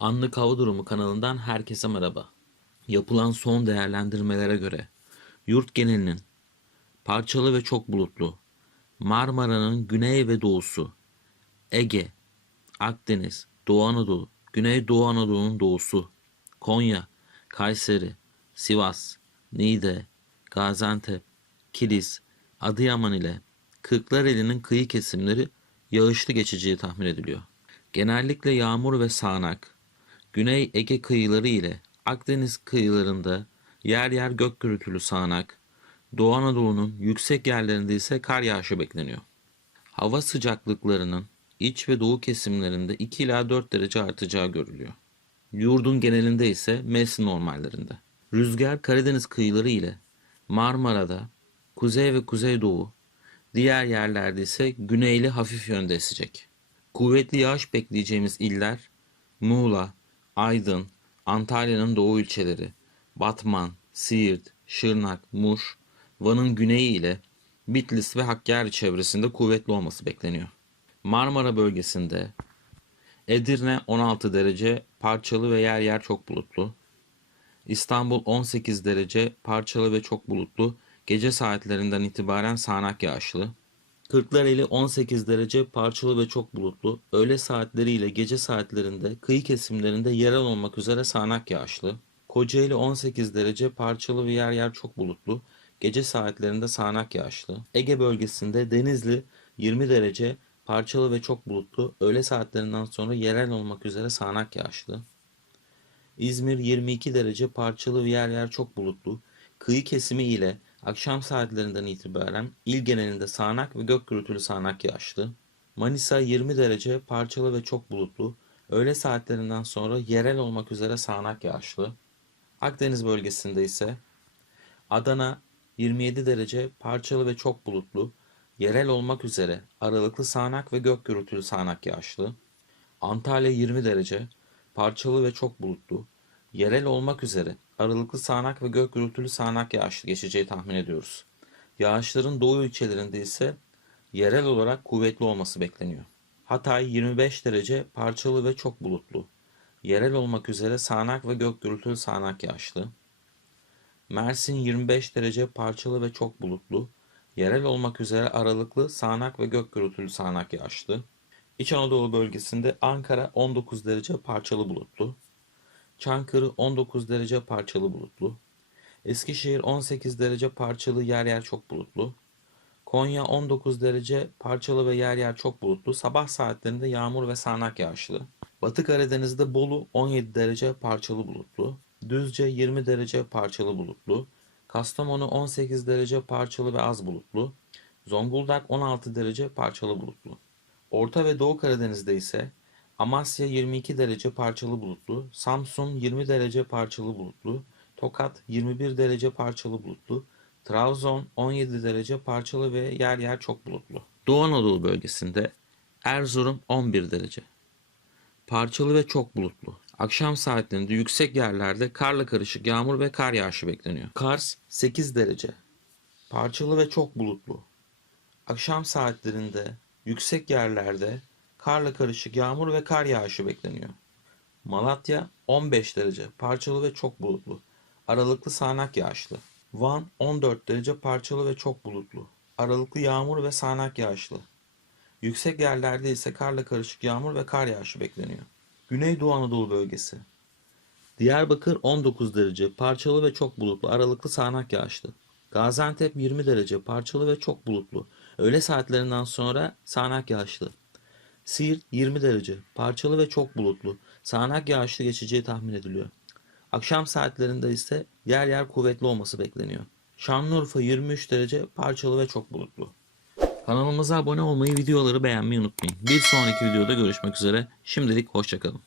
Anlık Hava Durumu kanalından herkese merhaba. Yapılan son değerlendirmelere göre yurt genelinin parçalı ve çok bulutlu, Marmara'nın güney ve doğusu, Ege, Akdeniz, Doğu Anadolu, Güneydoğu Anadolu'nun doğusu, Konya, Kayseri, Sivas, Niğde, Gaziantep, Kilis, Adıyaman ile Kırklareli'nin kıyı kesimleri yağışlı geçeceği tahmin ediliyor. Genellikle yağmur ve sağanak, Güney Ege kıyıları ile Akdeniz kıyılarında yer yer gök gürültülü sağanak, Doğu Anadolu'nun yüksek yerlerinde ise kar yağışı bekleniyor. Hava sıcaklıklarının iç ve doğu kesimlerinde 2 ila 4 derece artacağı görülüyor. Yurdun genelinde ise mevsim normallerinde. Rüzgar Karadeniz kıyıları ile Marmara'da kuzey ve kuzeydoğu, diğer yerlerde ise güneyli hafif yönde esecek. Kuvvetli yağış bekleyeceğimiz iller Muğla, Aydın, Antalya'nın doğu ilçeleri, Batman, Siirt, Şırnak, Muş, Van'ın güneyi ile Bitlis ve Hakkari çevresinde kuvvetli olması bekleniyor. Marmara bölgesinde Edirne 16 derece parçalı ve yer yer çok bulutlu. İstanbul 18 derece parçalı ve çok bulutlu. Gece saatlerinden itibaren sağanak yağışlı. Kırklareli 18 derece parçalı ve çok bulutlu. Öğle saatleriyle gece saatlerinde kıyı kesimlerinde yerel olmak üzere sağanak yağışlı. Kocaeli 18 derece parçalı ve yer yer çok bulutlu. Gece saatlerinde sağanak yağışlı. Ege bölgesinde Denizli 20 derece parçalı ve çok bulutlu. Öğle saatlerinden sonra yerel olmak üzere sağanak yağışlı. İzmir 22 derece parçalı ve yer yer çok bulutlu. Kıyı kesimi ile akşam saatlerinden itibaren il genelinde sağanak ve gök gürültülü sağanak yağışlı. Manisa 20 derece parçalı ve çok bulutlu. Öğle saatlerinden sonra yerel olmak üzere sağanak yağışlı. Akdeniz bölgesinde ise Adana 27 derece parçalı ve çok bulutlu. Yerel olmak üzere aralıklı sağanak ve gök gürültülü sağanak yağışlı. Antalya 20 derece parçalı ve çok bulutlu. Yerel olmak üzere aralıklı sağanak ve gök gürültülü sağanak yağışlı geçeceği tahmin ediyoruz. Yağışların doğu ilçelerinde ise yerel olarak kuvvetli olması bekleniyor. Hatay 25 derece parçalı ve çok bulutlu. Yerel olmak üzere sağanak ve gök gürültülü sağanak yağışlı. Mersin 25 derece parçalı ve çok bulutlu. Yerel olmak üzere aralıklı sağanak ve gök gürültülü sağanak yağışlı. İç Anadolu bölgesinde Ankara 19 derece parçalı bulutlu. Çankırı 19 derece parçalı bulutlu. Eskişehir 18 derece parçalı yer yer çok bulutlu. Konya 19 derece parçalı ve yer yer çok bulutlu. Sabah saatlerinde yağmur ve sağanak yağışlı. Batı Karadeniz'de Bolu 17 derece parçalı bulutlu. Düzce 20 derece parçalı bulutlu. Kastamonu 18 derece parçalı ve az bulutlu. Zonguldak 16 derece parçalı bulutlu. Orta ve Doğu Karadeniz'de ise Amasya 22 derece parçalı bulutlu, Samsun 20 derece parçalı bulutlu, Tokat 21 derece parçalı bulutlu, Trabzon 17 derece parçalı ve yer yer çok bulutlu. Doğu Anadolu bölgesinde Erzurum 11 derece. Parçalı ve çok bulutlu. Akşam saatlerinde yüksek yerlerde karla karışık yağmur ve kar yağışı bekleniyor. Kars 8 derece. Parçalı ve çok bulutlu. Akşam saatlerinde yüksek yerlerde karla karışık yağmur ve kar yağışı bekleniyor. Malatya 15 derece, parçalı ve çok bulutlu. Aralıklı sağanak yağışlı. Van 14 derece, parçalı ve çok bulutlu. Aralıklı yağmur ve sağanak yağışlı. Yüksek yerlerde ise karla karışık yağmur ve kar yağışı bekleniyor. Güneydoğu Anadolu bölgesi. Diyarbakır 19 derece, parçalı ve çok bulutlu, aralıklı sağanak yağışlı. Gaziantep 20 derece, parçalı ve çok bulutlu. Öğle saatlerinden sonra sağanak yağışlı. Siirt 20 derece, parçalı ve çok bulutlu. Sağanak yağışlı geçeceği tahmin ediliyor. Akşam saatlerinde ise yer yer kuvvetli olması bekleniyor. Şanlıurfa 23 derece, parçalı ve çok bulutlu. Kanalımıza abone olmayı, videoları beğenmeyi unutmayın. Bir sonraki videoda görüşmek üzere. Şimdilik hoşçakalın.